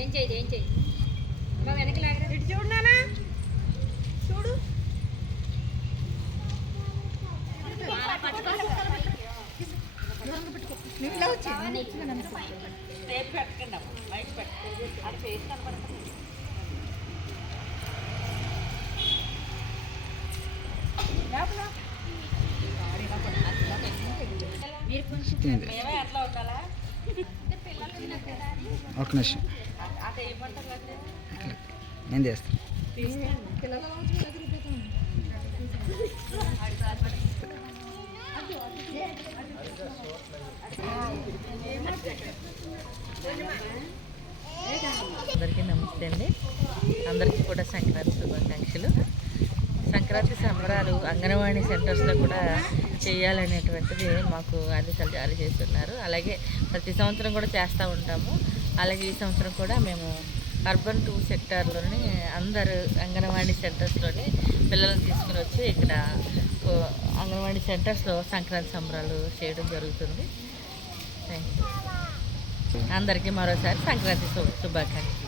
ఏం చేయదు ఏం చేయదు బాబు వెనక్కి లాగరా. ఇటు చూడు నానా చూడు. నీటిలో వచ్చి. నేను చేస్తాను అందరికీ నమస్తే అండి. అందరికీ కూడా సంక్రాంతి శుభాకాంక్షలు. సంక్రాంతి సంబరాలు అంగన్వాడీ సెంటర్స్లో కూడా చేయాలనేటువంటిది మాకు ఆదేశాలు జారీ చేస్తున్నారు. అలాగే ప్రతి సంవత్సరం కూడా చేస్తూ ఉంటాము. అలాగే ఈ సంవత్సరం కూడా మేము అర్బన్ టూ సెక్టార్లోని అందరు అంగన్వాడీ సెంటర్స్లోని పిల్లల్ని తీసుకుని వచ్చి ఇక్కడ ఓ, అంగన్వాడీ సెంటర్స్లో సంక్రాంతి సంబరాలు చేయడం జరుగుతుంది. థ్యాంక్ యూ అందరికీ మరోసారి సంక్రాంతి శుభాకాంక్షలు.